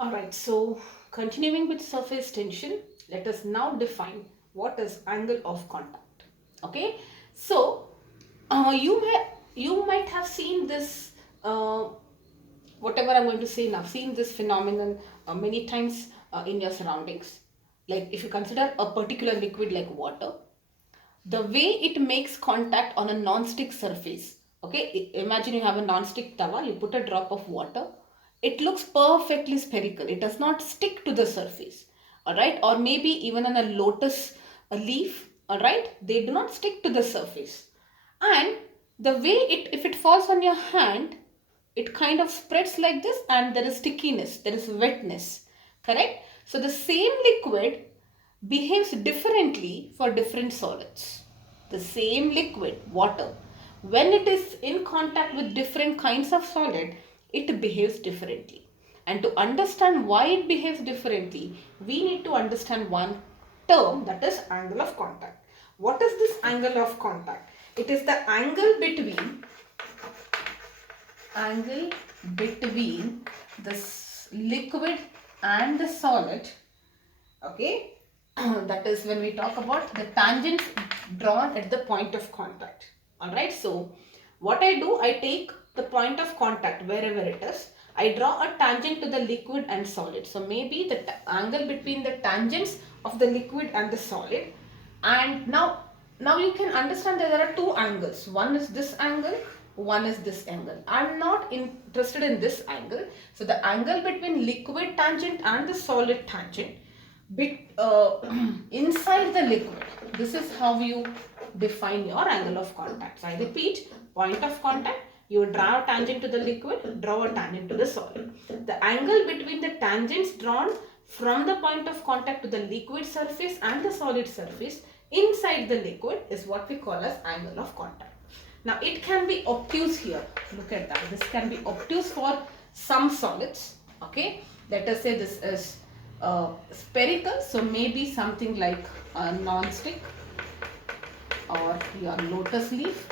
Alright, so continuing with surface tension, let us now define what is angle of contact. Okay, so you might have seen this whatever I'm going to say now, seen this phenomenon many times in your surroundings. Like if you consider a particular liquid like water, the way it makes contact on a non-stick surface. Okay, imagine you have a non-stick tawa, you put a drop of water, it looks perfectly spherical, it does not stick to the surface. All right, or maybe even on a lotus a leaf, all right, they do not stick to the surface. And the way it, if it falls on your hand, it kind of spreads like this, and there is stickiness, there is wetness, correct? So the same liquid behaves differently for different solids. The same liquid, water, when it is in contact with different kinds of solid, it behaves differently. And to understand why it behaves differently, we need to understand one term, that is angle of contact. What is this angle of contact? It is the angle between the liquid and the solid. Okay, that is when we talk about the tangents drawn at the point of contact. All right, so what I do, I take the point of contact wherever it is, I draw a tangent to the liquid and solid. So maybe the angle between the tangents of the liquid and the solid. And now you can understand that there are two angles. One is this angle, one is this angle. I'm not interested in this angle. So the angle between liquid tangent and the solid tangent inside the liquid. This is how you define your angle of contact. So I repeat, point of contact, you draw a tangent to the liquid, draw a tangent to the solid. The angle between the tangents drawn from the point of contact to the liquid surface and the solid surface inside the liquid is what we call as angle of contact. Now it can be obtuse here. Look at that. This can be obtuse for some solids. Okay. Let us say this is spherical. So maybe something like a non-stick or your lotus leaf.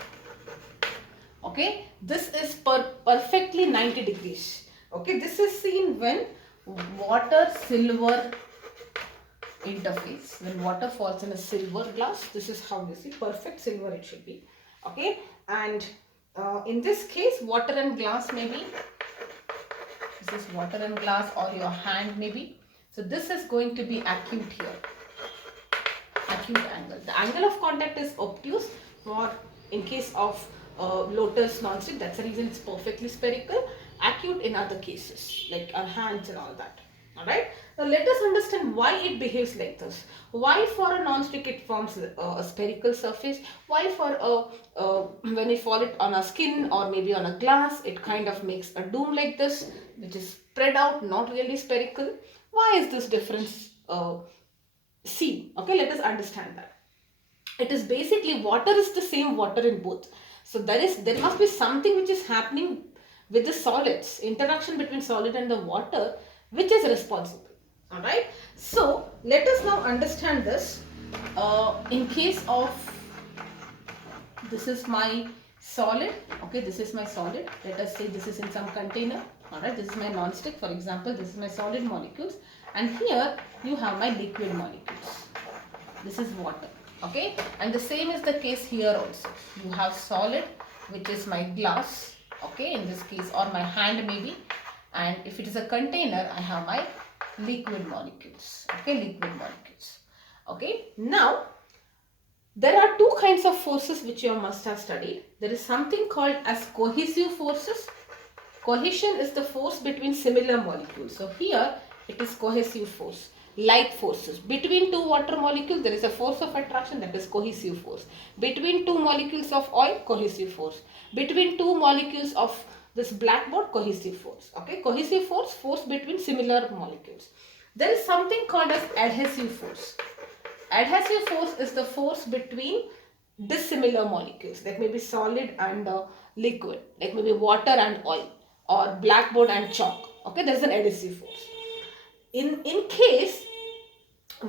Okay. This is perfectly 90 degrees. Okay. This is seen when water silver interface. When water falls in a silver glass, this is how you see perfect silver it should be. Okay, and in this case water and glass, maybe this is water and glass, or your hand maybe. So this is going to be acute here, acute angle. The angle of contact is obtuse for in case of lotus non-stick, that's the reason it's perfectly spherical. Acute in other cases like our hands and all that. Alright, now let us understand why it behaves like this. Why for a non-stick it forms a spherical surface? Why for when we fall it on a skin or maybe on a glass, it kind of makes a dome like this, which is spread out, not really spherical. Why is this difference seen? Okay, let us understand that. It is basically water is the same water in both. So there must be something which is happening with the solids, interaction between solid and the water, which is responsible. All right. So let us now understand this. In case of, this is my solid. Okay, this is my solid. Let us say this is in some container. All right. This is my non-stick. For example, this is my solid molecules, and here you have my liquid molecules. This is water. Okay, and the same is the case here also. You have solid, which is my glass. Okay, in this case, or my hand maybe. And if it is a container, I have my liquid molecules. Okay, liquid molecules. Okay, now there are two kinds of forces which you must have studied. There is something called as cohesive forces. Cohesion is the force between similar molecules. So here it is cohesive force. Like forces. Between two water molecules, there is a force of attraction, that is cohesive force. Between two molecules of oil, cohesive force. Between two molecules of this blackboard, cohesive force. Okay, cohesive force, force between similar molecules. There is something called as adhesive force. Adhesive force is the force between dissimilar molecules, like maybe solid and liquid, like maybe water and oil, or blackboard and chalk. Okay, there is an adhesive force. In case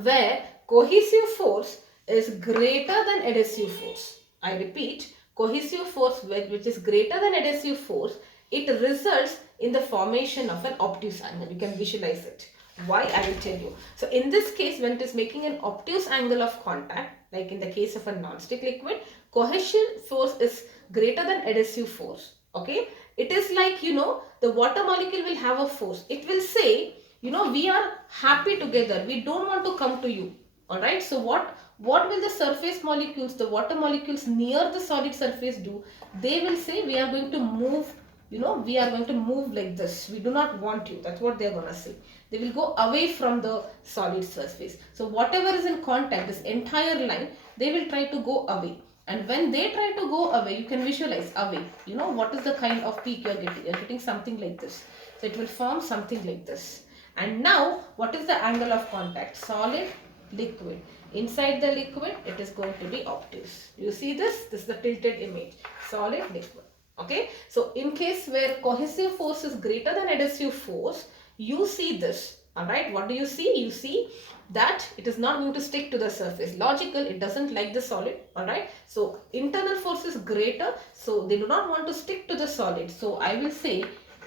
where cohesive force is greater than adhesive force, I repeat, cohesive force which is greater than adhesive force, it results in the formation of an obtuse angle. You can visualize it. Why? I will tell you. So in this case, when it is making an obtuse angle of contact, like in the case of a non-stick liquid, cohesion force is greater than adhesive force. Okay, it is like, the water molecule will have a force. It will say, we are happy together, we don't want to come to you. All right, so what will the surface molecules, the water molecules near the solid surface do? They will say, we are going to move, we are going to move like this, we do not want you. That's what they are going to say. They will go away from the solid surface. So whatever is in contact, this entire line, they will try to go away. And when they try to go away, you can visualize away. What is the kind of peak you are getting? You are getting something like this. So it will form something like this. And now, what is the angle of contact? Solid, liquid. Inside the liquid, it is going to be obtuse. You see this? This is the tilted image. Solid, liquid. Okay. So in case where cohesive force is greater than adhesive force, you see this. Alright. What do you see? You see that it is not going to stick to the surface. Logical, it doesn't like the solid. Alright. So internal force is greater. So they do not want to stick to the solid. So I will say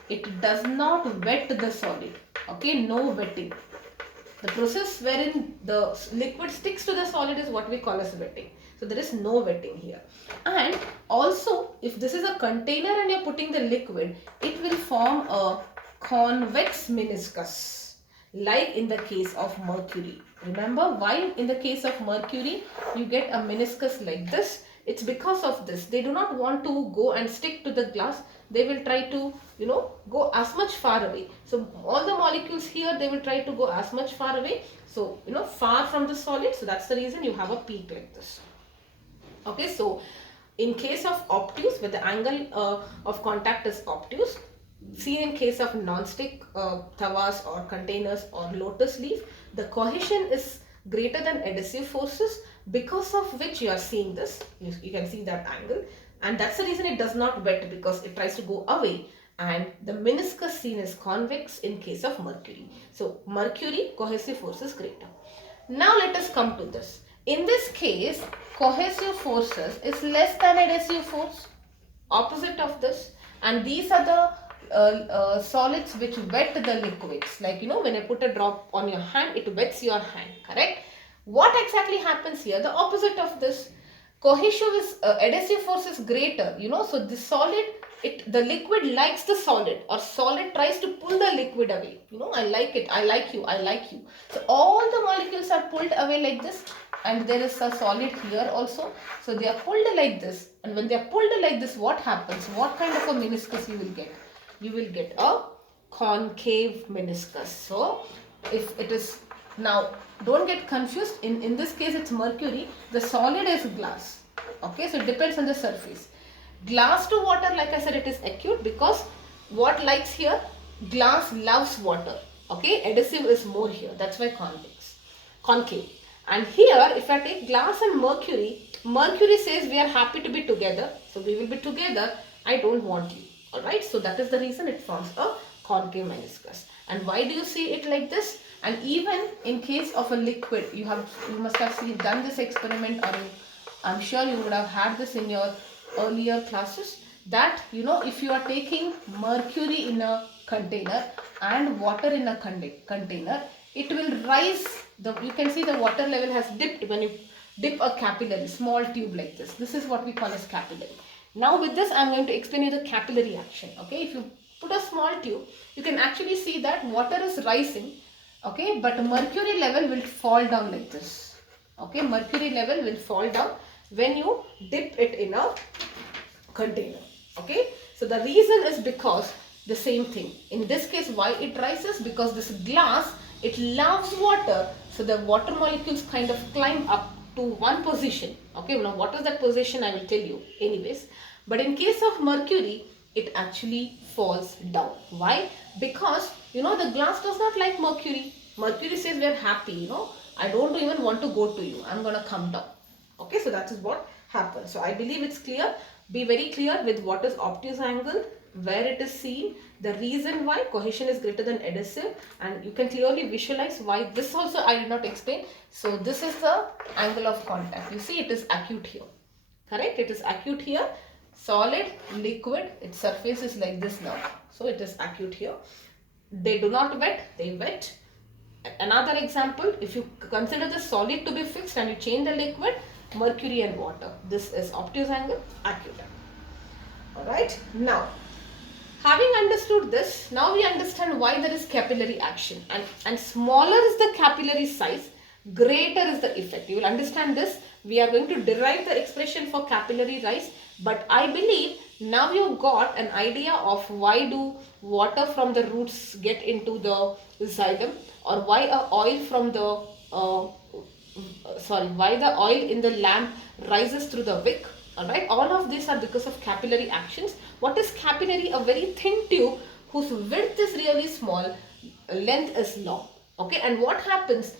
it does not wet the solid. Okay. No wetting. The process wherein the liquid sticks to the solid is what we call as wetting. So there is no wetting here. And also, if this is a container and you're putting the liquid, it will form a convex meniscus, like in the case of mercury. Remember why in the case of mercury you get a meniscus like this? It's because of this. They do not want to go and stick to the glass. They will try to, go as much far away. So all the molecules here, they will try to go as much far away. So, far from the solid. So that's the reason you have a peak like this. Okay, so in case of obtuse, where the angle of contact is obtuse, see in case of non-stick tawas or containers or lotus leaf, the cohesion is greater than adhesive forces, because of which you are seeing this. You can see that angle, and that's the reason it does not wet, because it tries to go away, and the meniscus seen is convex in case of mercury. So mercury cohesive force is greater. Now let us come to this. In this case, cohesive forces is less than adhesive force, opposite of this, and these are the solids which wet the liquids. Like, when you put a drop on your hand, it wets your hand, correct? What exactly happens here? The opposite of this. Cohesive is, adhesive force is greater, so the solid, the liquid likes the solid, or solid tries to pull the liquid away. I like it, I like you, I like you. So all the molecules are pulled away like this, and there is a solid here also. So they are pulled like this, and when they are pulled like this, what happens? What kind of a meniscus you will get? You will get a concave meniscus. So if it is, now don't get confused, in this case it's mercury, the solid is glass. Okay, so it depends on the surface. Glass to water, like I said, it is acute, because what likes here? Glass loves water. Okay, adhesive is more here, that's why concave. And here, if I take glass and mercury, mercury says we are happy to be together, so we will be together, I don't want you. Alright, so that is the reason it forms a concave meniscus. And why do you see it like this? And even in case of a liquid, you must have done this experiment, or I'm sure you would have had this in your earlier classes, that if you are taking mercury in a container and water in a container, it will rise. You can see the water level has dipped when you dip a capillary, small tube like this. This is what we call as capillary. Now with this, I'm going to explain you the capillary action. Okay, if you put a small tube, you can actually see that water is rising. Okay, but mercury level will fall down like this. Okay, mercury level will fall down when you dip it in a container. Okay, so the reason is because the same thing. In this case, why it rises? Because this glass, it loves water. So the water molecules kind of climb up to one position. Okay, now what is that position? I will tell you anyways. But in case of mercury, it actually falls down. Why? Because the glass does not like mercury. Mercury says we are happy, I don't even want to go to you, I'm gonna come down. Okay, so that is what happens. So I believe it's clear. Be very clear with what is obtuse angle, where it is seen, the reason why cohesion is greater than adhesive, and you can clearly visualize why. This also I did not explain. So this is the angle of contact. You see, it is acute here. Correct? It is acute here. solid, liquid, its surface is like this now. So it is acute here. They do not wet, they wet. Another example, if you consider the solid to be fixed and you change the liquid, mercury and water. This is obtuse angle, acute angle. Alright, now having understood this, now we understand why there is capillary action, and smaller is the capillary size, greater is the effect. You will understand this. We are going to derive the expression for capillary rise, but I believe now you got an idea of why do water from the roots get into the xylem, or why a oil from the why the oil in the lamp rises through the wick. Alright, all of these are because of capillary actions. What is capillary? A very thin tube whose width is really small, length is long. Okay, and what happens,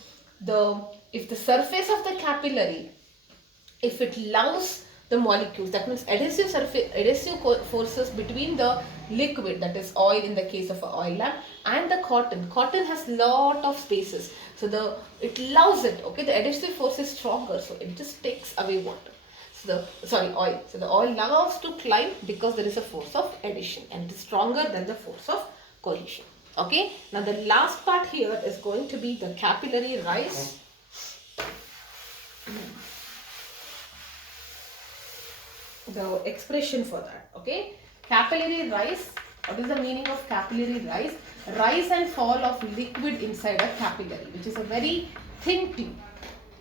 if the surface of the capillary, if it allows the molecules, that means adhesive forces between the liquid, that is oil in the case of an oil lamp, and the cotton has lot of spaces, so it allows it, okay, the adhesive force is stronger, so it just takes away water. Oil. So the oil loves to climb because there is a force of addition, and it is stronger than the force of cohesion. Okay. Now the last part here is going to be the capillary rise. The expression for that. Okay. Capillary rise. What is the meaning of capillary rise? Rise and fall of liquid inside a capillary, which is a very thin tube.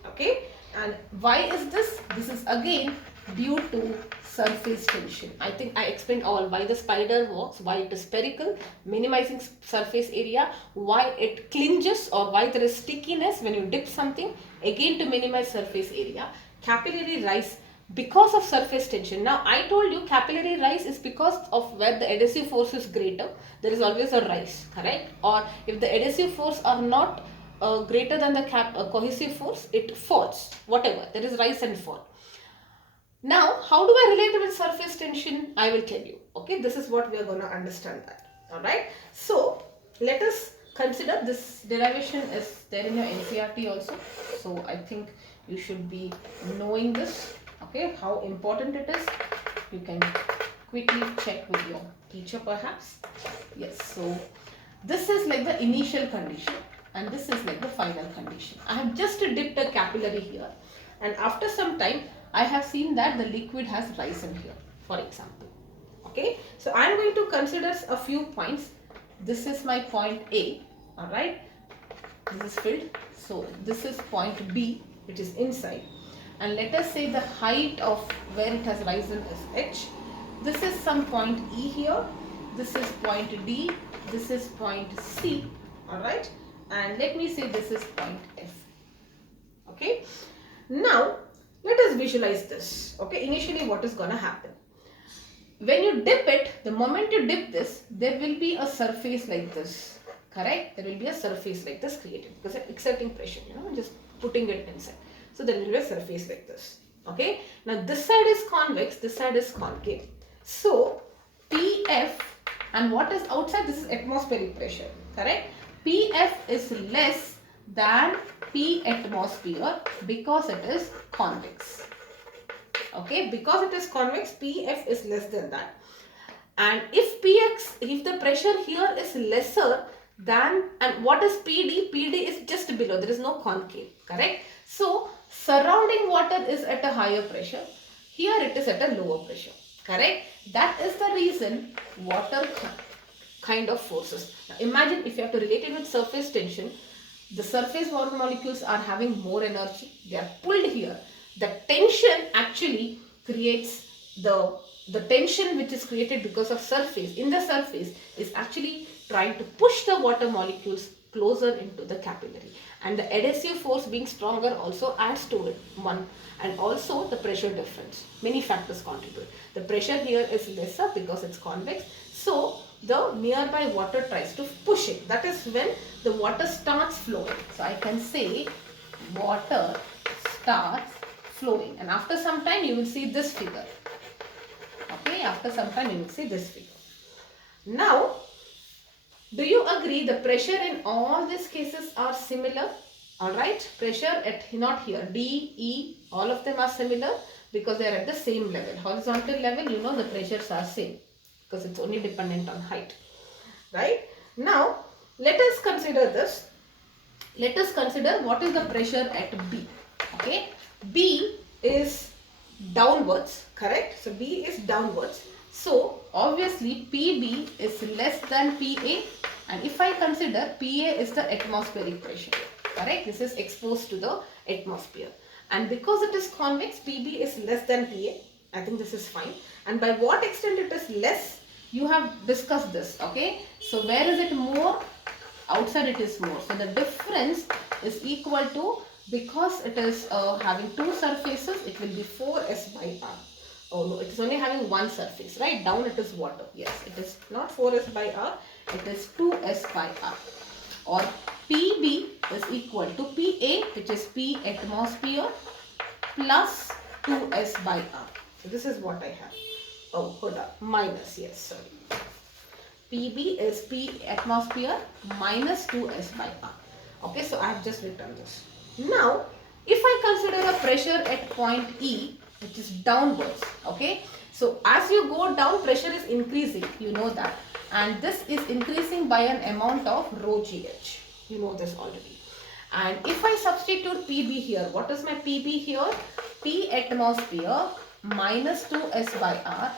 Okay. And why is this? This is again due to surface tension. I think I explained all why the spider walks, why it is spherical, minimizing surface area, why it clinges or why there is stickiness when you dip something, again to minimize surface area. Capillary rise because of surface tension. Now I told you capillary rise is because of where the adhesive force is greater, there is always a rise, correct? Or if the adhesive force are not greater than the cohesive force, it falls, whatever, there is rise and fall. Now, how do I relate it with surface tension? I will tell you. Okay, this is what we are going to understand that. Alright, so let us consider this derivation is there in your NCERT also. So I think you should be knowing this. Okay, how important it is. You can quickly check with your teacher perhaps. Yes, so this is like the initial condition, and this is like the final condition. I have just dipped a capillary here, and after some time I have seen that the liquid has risen here, for example. Okay, so I am going to consider a few points. This is my point A, alright, this is filled. So this is point B, which is inside, and let us say the height of where it has risen is H. This is some point E here, this is point D, this is point C, alright, and let me say this is point F. Okay, now let us visualize this. Okay, initially what is gonna happen? When you dip it, the moment you dip this, there will be a surface like this, correct? There will be a surface like this created because I'm exerting pressure, just putting it inside. So there will be a surface like this. Okay, now this side is convex, this side is concave. So PF, and what is outside? This is atmospheric pressure, correct? PF is less than P atmosphere because it is convex. Okay, because it is convex, PF is less than that. And if the pressure here is lesser than, and what is PD? PD is just below, there is no concave, correct? So surrounding water is at a higher pressure, here it is at a lower pressure, correct? That is the reason water kind of forces. Now imagine if you have to relate it with surface tension, the surface water molecules are having more energy, they are pulled here. The tension actually creates the tension which is created because of surface, in the surface, is actually trying to push the water molecules closer into the capillary, and the adhesive force being stronger also adds to it, one, and also the pressure difference. Many factors contribute. The pressure here is lesser because it's convex, so the nearby water tries to push it. That is when the water starts flowing. So I can say water starts flowing, and after some time you will see this figure. Okay, after some time you will see this figure. Now, do you agree the pressure in all these cases are similar? Alright, pressure at not here, D, E, all of them are similar. because they are at the same level. Horizontal level, you know, the pressures are same because it's only dependent on height, right? Now, let us consider this. Let us consider what is the pressure at B. Okay, B is downwards, correct? So B is downwards. So obviously PB is less than PA, and if I consider PA is the atmospheric pressure, correct? This is exposed to the atmosphere, and because it is convex, PB is less than PA. I think this is fine. And by what extent it is less, you have discussed this, okay? So where is it more? Outside it is more. So the difference is equal to, because it is having two surfaces, it will be 4s by r. Oh no, it is only having one surface, right? Down it is water. Yes, it is not 4s by r, it is 2s by r. Or PB is equal to PA, which is P atmosphere, plus 2s by r. So this is what I have. Oh, hold up. Minus, yes, sorry. PB is P atmosphere minus 2s by r. Okay, so I have just written this. Now, if I consider a pressure at point E, which is downwards, okay. So as you go down, pressure is increasing, you know that. And this is increasing by an amount of rho GH. You know this already. And if I substitute PB here, what is my PB here? P atmosphere minus 2s by r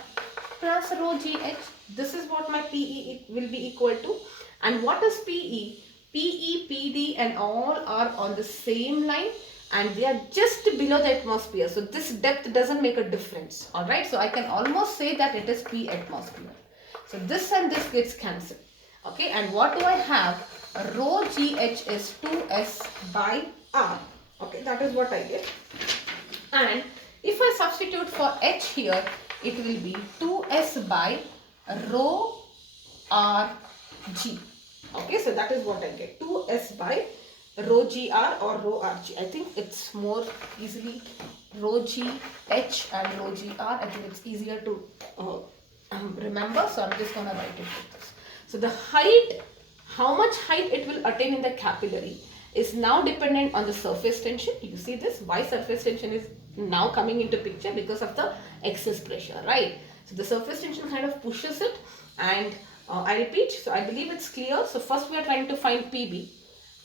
plus rho GH. This is what my PE will be equal to. And what is PE? PE, PD and all are on the same line, and they are just below the atmosphere. So this depth doesn't make a difference. Alright, so I can almost say that it is P atmosphere. So this and this gets cancelled. Okay, and what do I have? Rho GH is 2s by r. Okay, that is what I get. And if I substitute for H here, it will be 2s by rho rg. Okay, so that is what I get. 2s by rho gr or rho rg. I think it's more easily rho gh and rho gr. I think it's easier to remember. So I'm just going to write it like this. So the height, how much height it will attain in the capillary is now dependent on the surface tension. You see this? Why surface tension is now coming into picture? Because of the excess pressure, right? So the surface tension kind of pushes it, and I repeat, so I believe it's clear. So first we are trying to find PB.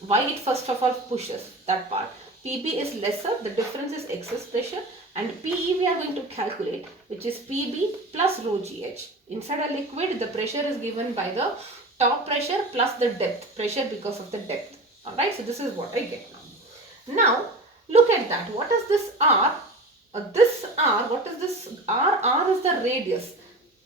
Why it first of all pushes that part? PB is lesser, the difference is excess pressure, and PE we are going to calculate, which is PB plus rho GH. Inside a liquid, the pressure is given by the top pressure plus the depth pressure because of the depth. Alright, so this is what I get now. Now, look at that. What is this R? This R, what is this R? R is the radius.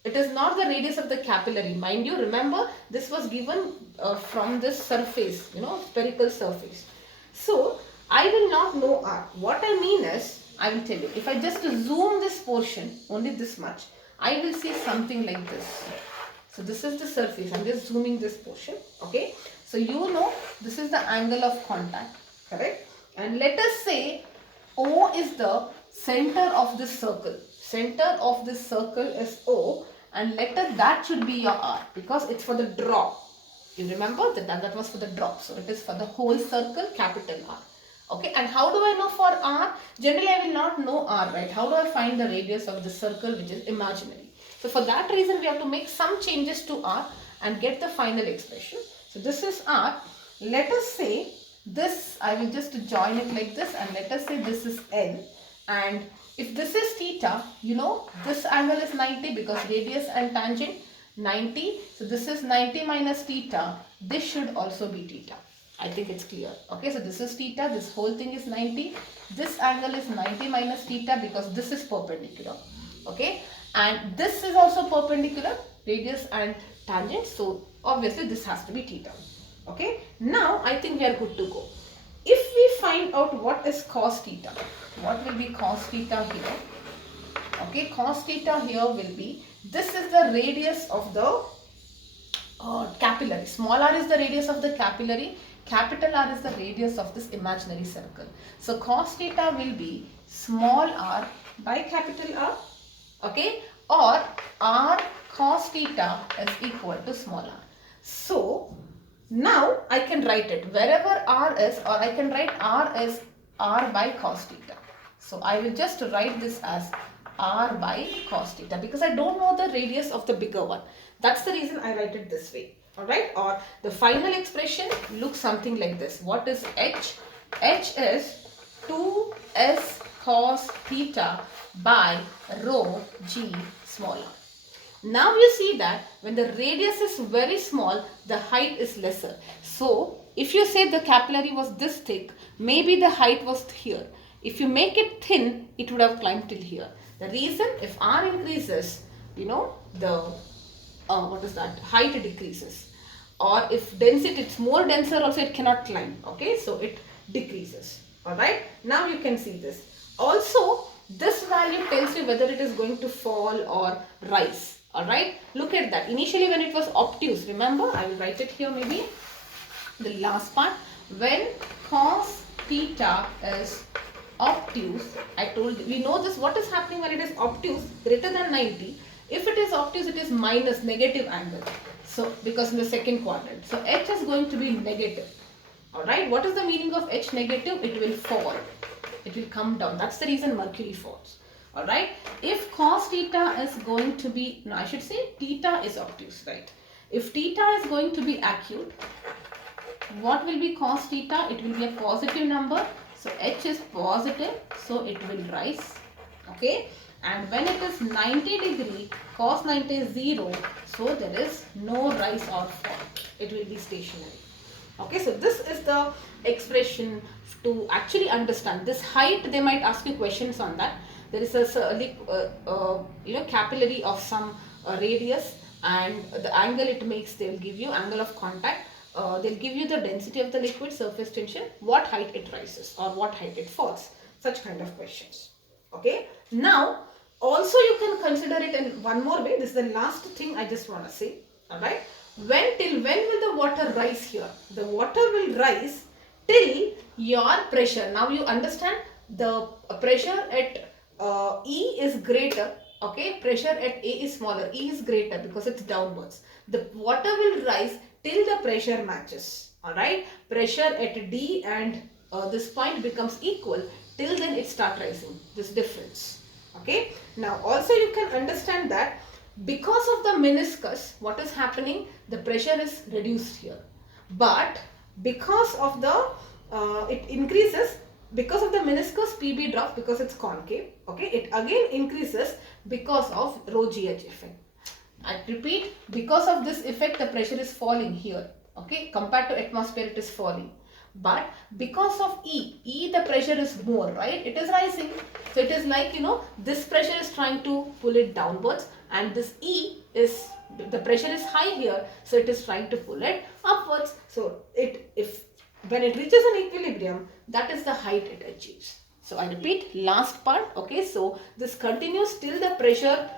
It is not the radius of the capillary. Mind you, remember, this was given from this surface, you know, spherical surface. So, I will not know R. What I mean is, I will tell you, if I just zoom this portion, only this much, I will see something like this. So, this is the surface. I am just zooming this portion, okay. So, you know, this is the angle of contact, correct? And let us say O is the center of this circle. Center of this circle is O, and let us, that should be your R, because it's for the drop. You remember that was for the drop. So it is for the whole circle, capital R. Okay, and how do I know for R? Generally I will not know R, right? How do I find the radius of the circle which is imaginary? So for that reason we have to make some changes to R and get the final expression. So this is R. Let us say this, I will just join it like this, and let us say this is L, and if this is theta, you know, this angle is 90 because radius and tangent 90. So this is 90 minus theta. This should also be theta. I think it's clear. Okay, so this is theta. This whole thing is 90. This angle is 90 minus theta because this is perpendicular. Okay, and this is also perpendicular, radius and tangent. So obviously this has to be theta. Okay, now I think we are good to go. If we find out what is cos theta, what will be cos theta here? Okay, cos theta here will be, this is the radius of the capillary. Small r is the radius of the capillary. Capital R is the radius of this imaginary circle. So cos theta will be small r by capital R. Okay, or r cos theta is equal to small r. So now I can write it wherever r is, or I can write r as r by cos theta. So I will just write this as r by cos theta because I don't know the radius of the bigger one. That's the reason I write it this way. Alright, or the final expression looks something like this. What is h? H is 2s cos theta by rho g smaller. Now you see that when the radius is very small, the height is lesser. So if you say the capillary was this thick, maybe the height was here. If you make it thin, it would have climbed till here. The reason, if R increases, you know, the height decreases. Or if density, it's more denser also, it cannot climb. Okay, so it decreases. Alright, now you can see this. Also, this value tells you whether it is going to fall or rise. Alright, look at that. Initially when it was obtuse, remember, I will write it here maybe, the last part, when cos theta is obtuse, I told you, we know this, what is happening when it is obtuse, greater than 90. If it is obtuse, it is minus, negative angle. So, because in the second quadrant. So, h is going to be negative. Alright, what is the meaning of h negative? It will fall. It will come down. That's the reason Mercury falls. Alright, if cos theta is going to be, no, I should say theta is obtuse, right? If theta is going to be acute, what will be cos theta? It will be a positive number. So, h is positive, so it will rise. Okay, and when it is 90 degree, cos 90 is 0, so there is no rise or fall. It will be stationary. Okay, so this is the expression to actually understand. This height, they might ask you questions on that. There is a capillary of some radius, and the angle it makes, they will give you angle of contact. They'll give you the density of the liquid, surface tension, what height it rises or what height it falls. Such kind of questions. Okay. Now, also you can consider it in one more way. This is the last thing I just want to say. Alright. When will the water rise here? The water will rise till your pressure. Now you understand the pressure at E is greater. Okay. Pressure at A is smaller. E is greater because it's downwards. The water will rise till the pressure matches. Alright. Pressure at D and this point becomes equal. Till then it starts rising, this difference. Okay. Now also you can understand that because of the meniscus, what is happening? The pressure is reduced here. But because of the, it increases, because of the meniscus, PB drops because it's concave. Okay. It again increases because of rho GH effect. I repeat, because of this effect, the pressure is falling here. Okay. Compared to atmosphere, it is falling. But because of E, the pressure is more, right? It is rising. So it is like, this pressure is trying to pull it downwards, and this E is, the pressure is high here, so it is trying to pull it upwards. So when it reaches an equilibrium, that is the height it achieves. So I repeat, last part. Okay, so this continues till the pressure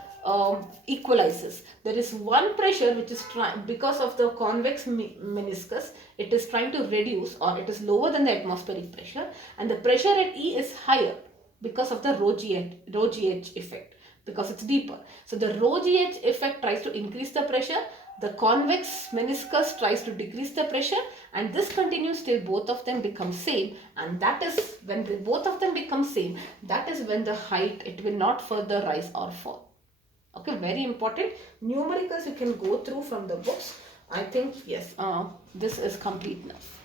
equalizes. There is one pressure which is because of the convex meniscus, it is trying to reduce, or it is lower than the atmospheric pressure, and the pressure at E is higher because of the rho GH effect, because it's deeper. So the rho GH effect tries to increase the pressure, the convex meniscus tries to decrease the pressure, and this continues till both of them become same, and that is when both of them become same, that is when the height, it will not further rise or fall. Okay, very important. Numericals you can go through from the books. I think, yes, this is complete enough.